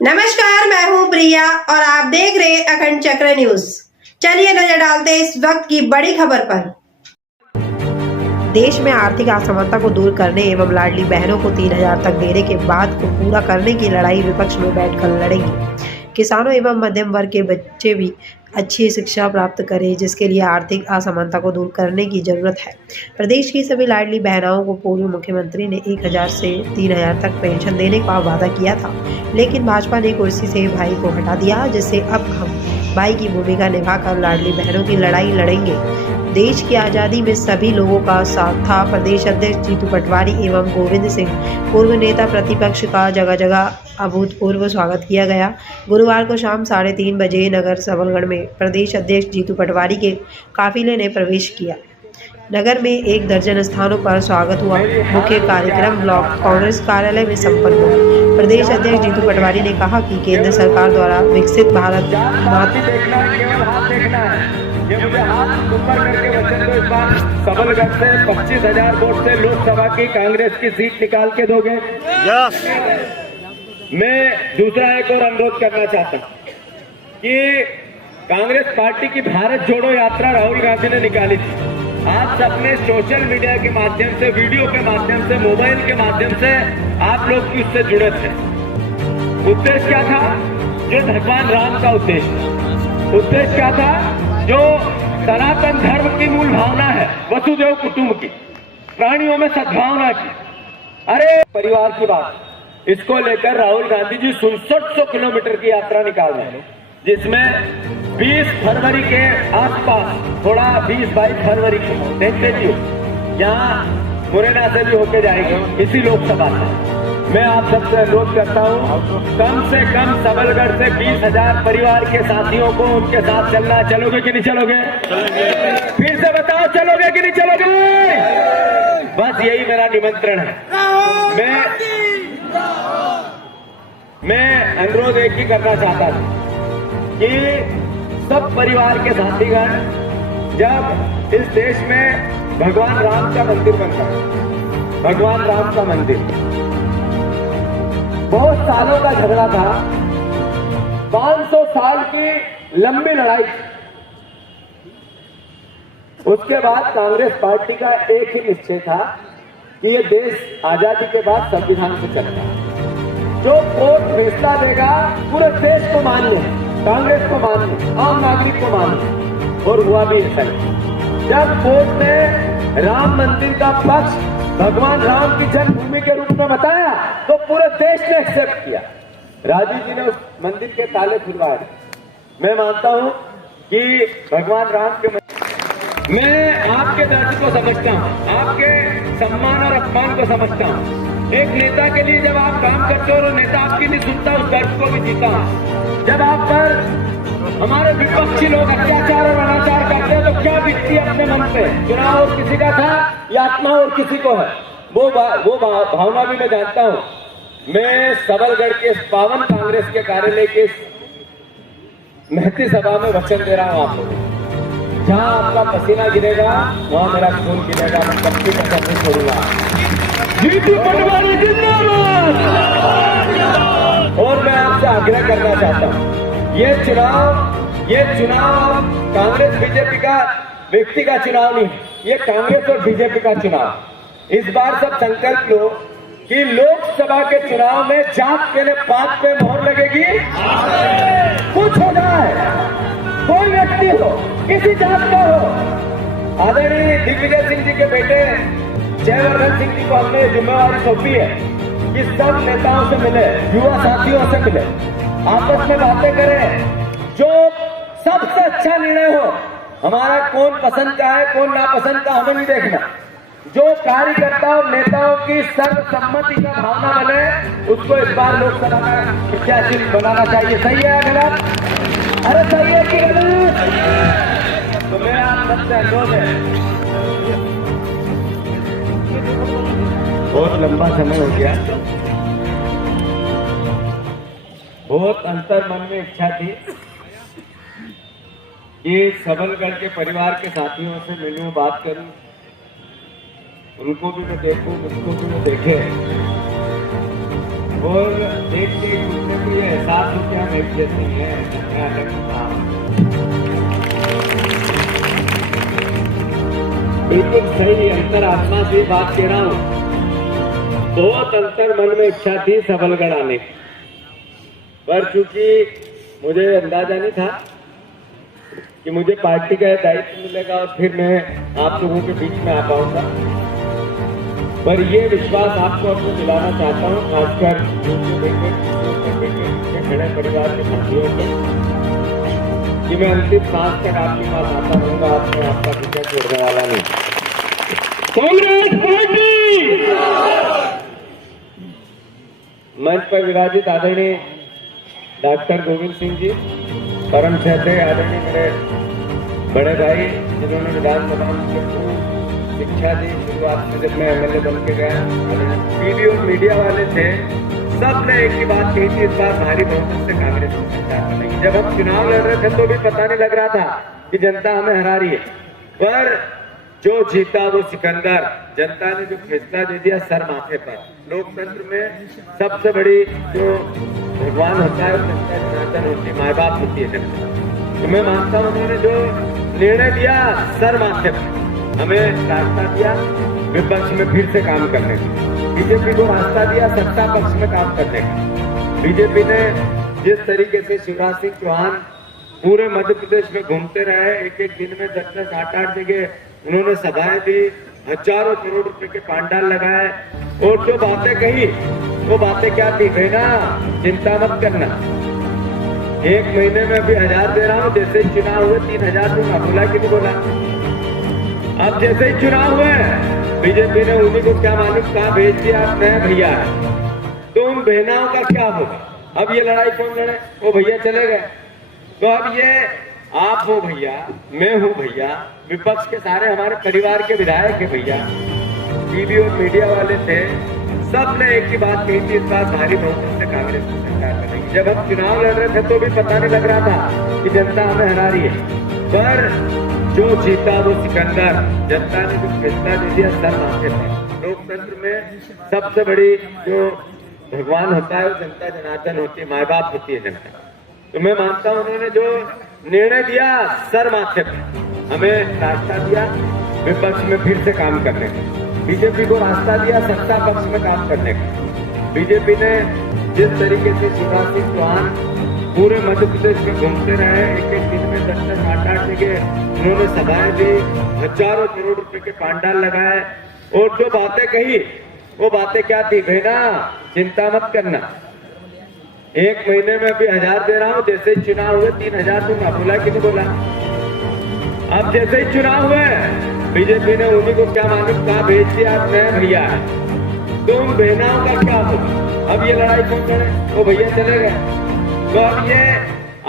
नमस्कार, मैं हूं प्रिया और आप देख रहे हैं अखंड चक्र न्यूज। चलिए नजर डालते हैं इस वक्त की बड़ी खबर पर। देश में आर्थिक असमानता को दूर करने एवं लाडली बहनों को 3,000 तक देने के बाद को पूरा करने की लड़ाई विपक्ष में बैठकर लड़ेंगे। किसानों एवं मध्यम वर्ग के बच्चे भी अच्छी शिक्षा प्राप्त करें, जिसके लिए आर्थिक असमानता को दूर करने की जरूरत है। प्रदेश की सभी लाडली बहनों को पूर्व मुख्यमंत्री ने 1,000 से 3,000 तक पेंशन देने का वादा किया था, लेकिन भाजपा ने कुर्सी से भाई को हटा दिया, जिससे अब हम भाई की भूमिका निभाकर लाडली बहनों की लड़ाई लड़ेंगे। देश की आज़ादी में सभी लोगों का साथ था। प्रदेश अध्यक्ष जीतू पटवारी एवं गोविंद सिंह पूर्व नेता प्रतिपक्ष का जगह जगह अभूतपूर्व स्वागत किया गया। गुरुवार को शाम 3:30 बजे नगर सबलगढ़ में प्रदेश अध्यक्ष जीतू पटवारी के काफिले ने प्रवेश किया। नगर में 1 दर्जन स्थानों पर स्वागत हुआ। मुख्य कार्यक्रम ब्लॉक कांग्रेस कार्यालय में संपन्न हुआ। प्रदेश अध्यक्ष जीतू पटवारी ने कहा कि केंद्र सरकार द्वारा विकसित भारत ये मुझे हाथ ऊपर करके वचन दो, इस बार सबलगढ़ से 25,000 वोट से लोकसभा की कांग्रेस की सीट निकाल के दोगे। मैं दूसरा एक और अनुरोध करना चाहता हूँ कि कांग्रेस पार्टी की भारत जोड़ो यात्रा राहुल गांधी ने निकाली थी। आज अपने सोशल मीडिया के माध्यम से, वीडियो के माध्यम से, मोबाइल के माध्यम से आप लोग भी उससे जुड़े थे। उद्देश्य क्या था? जो भगवान राम का उद्देश्य क्या था? जो सनातन धर्म की मूल भावना है, वसुदेव कुटुंब की, प्राणियों में सद्भावना की, अरे परिवार की बात, इसको लेकर राहुल गांधी जी 6700 किलोमीटर की यात्रा निकाल रहे हैं, जिसमें 20 फरवरी के आसपास, थोड़ा 20-22 फरवरी को देखते भी हो, यहाँ मुरैना से भी होके जाएगी इसी लोकसभा से। मैं आप सबसे अनुरोध करता हूँ, कम से कम सबलगढ़ से 20,000 परिवार के साथियों को उनके साथ चलना। चलोगे कि नहीं चलोगे? फिर से बताओ, चलोगे कि नहीं चलोगे? बस यही मेरा निमंत्रण है। मैं अनुरोध एक ही करना चाहता था कि सब परिवार के साथीगण, जब इस देश में भगवान राम का मंदिर बनता है, भगवान राम का मंदिर बहुत सालों का झगड़ा था, 500 साल की लंबी लड़ाई। उसके बाद कांग्रेस पार्टी का एक ही निश्चय था कि ये देश आजादी के बाद संविधान से चलेगा। जो कोर्ट फैसला देगा पूरे देश को मान्य है, कांग्रेस को मान्य, आम नागरिक को मान्य, और हुआ भी ऐसा ही। जब कोर्ट ने राम मंदिर का पक्ष भगवान राम की जन्मभूमि के रूप में बताया तो पूरे देश ने एक्सेप्ट किया। राजीव जी ने उस मंदिर के ताले खुलवाए। मैं मानता हूं कि भगवान राम के मैं आपके दर्द को समझता हूं, आपके सम्मान और अपमान को समझता हूं। एक नेता के लिए जब आप काम करते हो और नेता आपकी नहीं सुनता, उस दर्द को भी जीता हूं। जब आप पर हमारे विपक्षी लोग अत्याचार और अनाचार करते हैं तो क्या बीतती है अपने मन पे? चुनाव और किसी का था या आत्मा और किसी को है, वो भावना भी मैं जानता हूं। मैं सबलगढ़ के पावन कांग्रेस के कार्यालय के महती सभा में वचन दे रहा हूं आपको, जहां आपका पसीना गिरेगा वहां मेरा खून गिरेगा। मैं कभी कसम नहीं छोड़ूंगा। जीतू पटवारी जिंदाबाद। और मैं आपसे आग्रह करना चाहता हूं, ये चुनाव कांग्रेस बीजेपी का व्यक्ति का चुनाव नहीं, ये कांग्रेस और बीजेपी का चुनाव। इस बार सब संकल्प लो कि लोकसभा के चुनाव में जात के लिए पात पे मोहर लगेगी। कुछ हो जाए, कोई व्यक्ति हो, किसी जात का हो। आदरणीय दिग्विजय सिंह जी के बेटे जयवर्धन सिंह जी को हमने जिम्मेवारी सौंपी है कि सब नेताओं से मिले, युवा साथियों से मिले, आपस में बातें करें, जो सबसे अच्छा निर्णय हो। हमारा कौन पसंद का है, कौन नापसंद का हमें नहीं देखना। जो कार्यकर्ताओं और नेताओं की सर्वसम्मति का भावना बने, उसको इस बार लोकसभा में प्रत्याशी बनाना चाहिए। सही है गलत? अरे सही है कि गलत? तो मेरा आप सबसे अनुरोध है, बहुत लंबा समय हो गया, बहुत अंतर मन में इच्छा थी कि सबलगढ़ के परिवार के साथियों से मिलूं, बात करूं, उनको भी मैं देखूं, मुझको भी मैं देखे। और एक दूसरे को ये एहसास हो कि हम एक जैसे ही हैं, मैं अलग हूं। बिल्कुल सही अंतरात्मा से बात कह रहा हूँ। बहुत अंतर मन में इच्छा थी सबलगढ़ आने की, पर चूंकि मुझे अंदाजा नहीं था कि मुझे पार्टी का दायित्व मिलेगा और फिर मैं आप लोगों के बीच में आ पाऊंगा, पर ये विश्वास आपको अपने दिलाना चाहता हूँ, खासकर खड़े परिवार के साथियों को, कि मैं अंतिम सांस तक आपके पास आता रहूंगा। आपने आपका पीछा छोड़ने वाला नहीं। कांग्रेस पार्टी मंच पर विराजित आदरणीय डॉक्टर गोविंद सिंह जी, परम श्रद्धेय आदरणीय मेरे बड़े भाई, जिन्होंने विधानसभा में शिक्षा दी शुरुआत में जब मैं एमएलए बन के गया। टीवी और मीडिया वाले थे, सबने एक ही बात कही थी, इस बार भारी बहुमत से कांग्रेस की सरकार बनेगी। जब हम चुनाव लड़ रहे थे तो भी पता नहीं लग रहा था कि जनता हमें हरा रही है, पर जो जीता वो सिकंदर। जनता ने जो फैसला दे दिया सर माथे पर। लोकतंत्र में सबसे बड़ी जो भगवान होता है जनता जनार्दन होती है, माँ बाप होती है जनता। तो मैं मानता हूँ उन्होंने जो निर्णय दिया सर माथे पर, हमें रास्ता दिया विपक्ष में फिर से काम करने का, बीजेपी को रास्ता दिया सत्ता पक्ष में काम करने का। बीजेपी ने जिस तरीके से शिवराज सिंह चौहान पूरे मध्य प्रदेश में घूमते रहे, एक एक दिन में 10-10, 8-8 जगह उन्होंने सभाएं दी, हजारों करोड़ रुपए के पांडाल लगाए, और जो बातें कही वो बातें क्या थी? बेना चिंता मत करना, 1 महीने में अभी 1000 दे रहा हूँ, जैसे चुनाव हुए 3000 दूंगा। बोला कि नहीं बोला? अब जैसे ही चुनाव हुए बीजेपी ने उन्हीं को क्या मालूम कहाँ भेज दिया नया भैया। तो उन बहनाओं का क्या होगा? अब ये लड़ाई कौन लड़े? वो भैया चले गए, तो अब ये आप हो भैया, मैं हूँ भैया, विपक्ष के सारे हमारे परिवार के विधायक है भैया, टीवी और मीडिया वाले थे, सबने एक ही बात कही थी, इस बार भारी बहुमत से कांग्रेस की सरकार बनेगी। जब हम चुनाव लड़ रहे थे तो भी पता नहीं लग रहा था कि जनता हमें हरा रही है, पर जो जीता वो सिकंदर। जनता ने जो फैसला दे दिया सर माथे पर। लोकतंत्र में सबसे बड़ी जो भगवान होता है वो जनता जनार्दन होती है, माँ बाप होती है जनता। तो मैं मानता हूँ उन्होंने जो निर्णय दिया सर माथे पर, हमें रास्ता दिया विपक्ष में फिर से काम करने का, बीजेपी को रास्ता दिया सत्ता पक्ष में काम करने का। बीजेपी ने जिस तरीके से शिवराज सिंह चौहान पूरे मध्य प्रदेश में घूमते रहे, एक एक दिन में 10-10, 8-8 जगह उन्होंने सभाएं दी, हजारों करोड़ रुपए के पांडाल लगाए, और जो बातें कही वो बातें क्या थी? बेना चिंता मत करना, 1 महीने में अभी 1000 दे रहा हूँ, जैसे ही चुनाव हुए 3000 दूंगा। बोला कि नहीं बोला? अब जैसे ही चुनाव हुए बीजेपी ने उन्हीं को क्या मालूम कहाँ भेज दिया नया भैया। तो उन बहनाओं का क्या होगा? अब ये लड़ाई कौन लड़े? वो भैया चले गए, तो अब ये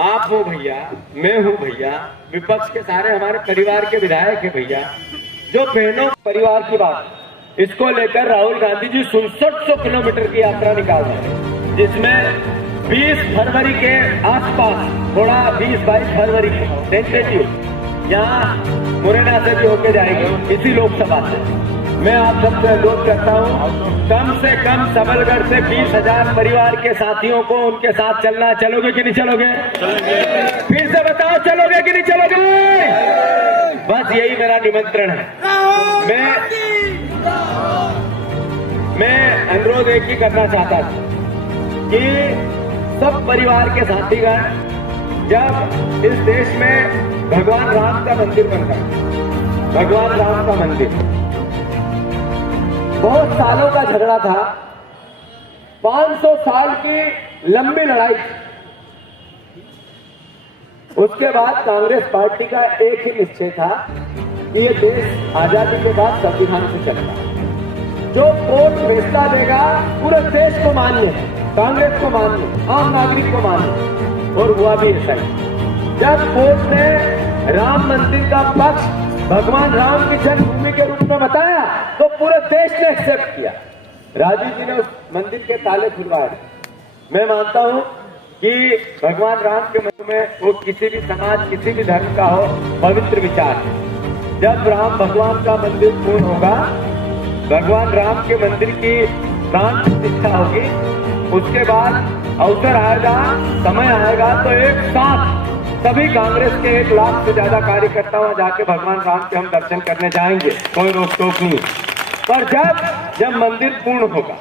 आप हो भैया, मैं हूँ भैया, विपक्ष के सारे हमारे परिवार के विधायक है भैया। जो बहनों परिवार की बात, इसको लेकर राहुल गांधी जी 6700 किलोमीटर की यात्रा निकाल रहे हैं, जिसमें 20 फरवरी के आसपास, थोड़ा 20-22 फरवरी को टेंटेटिव यहाँ मुरैना से भी होके जाएंगे इसी लोकसभा से। मैं आप सबसे अनुरोध करता हूँ, कम से कम सबलगढ़ से 20,000 परिवार के साथियों को उनके साथ चलना। चलोगे कि नहीं चलोगे? फिर से बताओ, चलोगे कि नहीं चलोगे? बस यही मेरा निमंत्रण है। मैं अनुरोध एक ही करना चाहता था कि सब परिवार के साथीगण, जब इस देश में भगवान राम का मंदिर बन रहा, भगवान राम का मंदिर, बहुत सालों का झगड़ा था, 500 साल की लंबी लड़ाई। उसके बाद कांग्रेस पार्टी का एक ही निश्चय था कि ये देश आजादी के बाद संविधान से चलेगा। जो कोर्ट फैसला देगा पूरे देश को मान्य है, कांग्रेस को मान्य, आम नागरिक को मान्य, और हुआ भी ऐसा ही। जब कोर्ट ने राम मंदिर का पक्ष भगवान राम की जन्मभूमि के रूप में बताया तो पूरे देश ने एक्सेप्ट किया। राजीव जी ने उस मंदिर के ताले खुलवाए। मैं मानता हूं कि भगवान राम के मन में, वो किसी भी समाज, किसी भी धर्म का हो, पवित्र विचार है। जब राम भगवान का मंदिर पूर्ण होगा, भगवान राम के मंदिर की प्राण प्रतिष्ठा होगी, उसके बाद अवसर आएगा, समय आएगा तो एक साथ सभी कांग्रेस के 1 लाख से ज्यादा कार्यकर्ता वहां जाके भगवान राम के हम दर्शन करने जाएंगे, कोई रोक टोक नहीं। पर जब मंदिर पूर्ण होगा,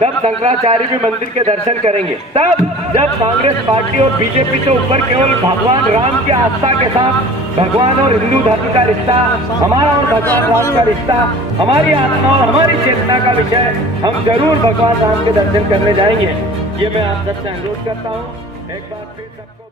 जब शंकराचार्य भी मंदिर के दर्शन करेंगे, जब कांग्रेस पार्टी और बीजेपी से ऊपर केवल भगवान राम की आस्था के साथ भगवान और हिंदू धर्म का रिश्ता, हमारा और भगवान राम का रिश्ता, हमारी आत्मा और हमारी चेतना का विषय, हम जरूर भगवान राम के दर्शन करने जाएंगे। ये मैं आप सबसे अनुरोध करता हूँ। एक बार फिर सबको